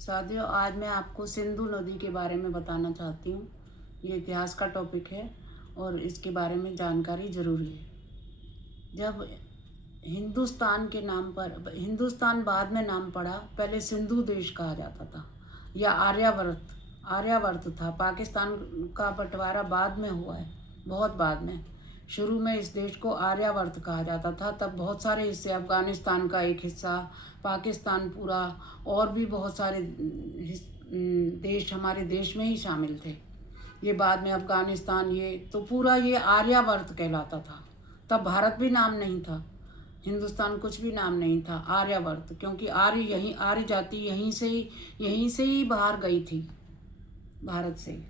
साथियों, आज मैं आपको सिंधु नदी के बारे में बताना चाहती हूँ। ये इतिहास का टॉपिक है और इसके बारे में जानकारी ज़रूरी है। जब हिंदुस्तान के नाम पर हिंदुस्तान बाद में नाम पड़ा, पहले सिंधु देश कहा जाता था या आर्यावर्त था। पाकिस्तान का बंटवारा बाद में हुआ है, बहुत बाद में। शुरू में इस देश को आर्यावर्त कहा जाता था। तब बहुत सारे हिस्से, अफ़गानिस्तान का एक हिस्सा, पाकिस्तान पूरा, और भी बहुत सारे देश हमारे देश में ही शामिल थे। ये बाद में अफ़गानिस्तान, ये तो पूरा ये आर्यावर्त कहलाता था। तब भारत भी नाम नहीं था, हिंदुस्तान कुछ भी नाम नहीं था, आर्यावर्त। क्योंकि आर्य जाति यहीं से ही बाहर गई थी, भारत से,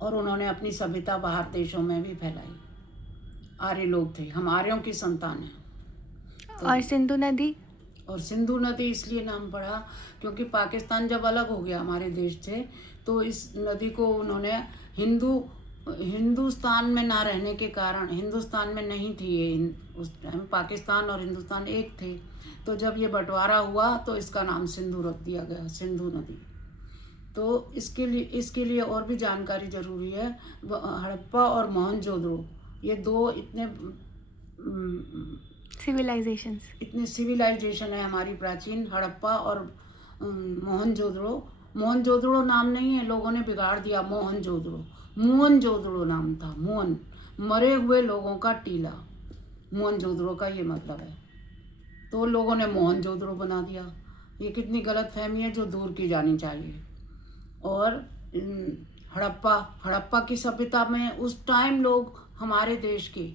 और उन्होंने अपनी सभ्यता बाहर देशों में भी फैलाई। आर्य लोग थे, हम आर्यों की संतान हैं। और सिंधु नदी इसलिए नाम पड़ा क्योंकि पाकिस्तान जब अलग हो गया हमारे देश से, तो इस नदी को उन्होंने हिंदुस्तान में ना रहने के कारण, हिंदुस्तान में नहीं थी ये उस टाइम, पाकिस्तान और हिंदुस्तान एक थे। तो जब ये बंटवारा हुआ तो इसका नाम सिंधु रख दिया गया, सिंधु नदी। तो इसके लिए और भी जानकारी ज़रूरी है। हड़प्पा और मोहनजोदड़ो, ये दो इतने सिविलाइजेशन है हमारी प्राचीन, हड़प्पा और मोहनजोदड़ो नाम नहीं है, लोगों ने बिगाड़ दिया। मोहनजोदड़ो नाम था। मोहन, मरे हुए लोगों का टीला, मोहनजोदड़ो का ये मतलब है। तो लोगों ने मोहनजोदड़ो बना दिया। ये कितनी गलत फहमी है जो दूर की जानी चाहिए। और हड़प्पा की सभ्यता में उस टाइम लोग, हमारे देश के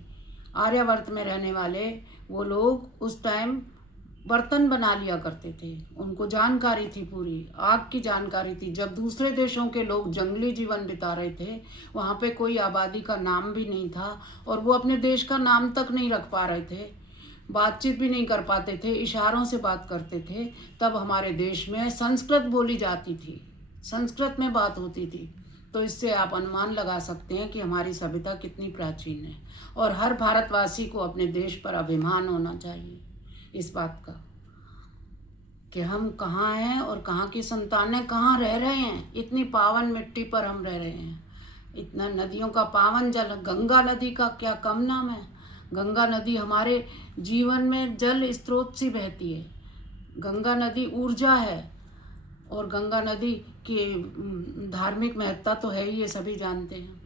आर्यावर्त में रहने वाले वो लोग उस टाइम बर्तन बना लिया करते थे। उनको जानकारी थी, पूरी आग की जानकारी थी। जब दूसरे देशों के लोग जंगली जीवन बिता रहे थे, वहाँ पे कोई आबादी का नाम भी नहीं था और वो अपने देश का नाम तक नहीं रख पा रहे थे, बातचीत भी नहीं कर पाते थे, इशारों से बात करते थे। तब हमारे देश में संस्कृत बोली जाती थी, संस्कृत में बात होती थी। तो इससे आप अनुमान लगा सकते हैं कि हमारी सभ्यता कितनी प्राचीन है। और हर भारतवासी को अपने देश पर अभिमान होना चाहिए इस बात का कि हम कहाँ हैं और कहाँ की संतानें, कहाँ रह रहे हैं। इतनी पावन मिट्टी पर हम रह रहे हैं, इतना नदियों का पावन जल। गंगा नदी का क्या कम नाम है। गंगा नदी हमारे जीवन में जल स्रोत सी बहती है। गंगा नदी ऊर्जा है और गंगा नदी की धार्मिक महत्ता तो है ही, ये सभी जानते हैं।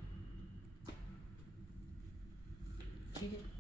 ठीक है।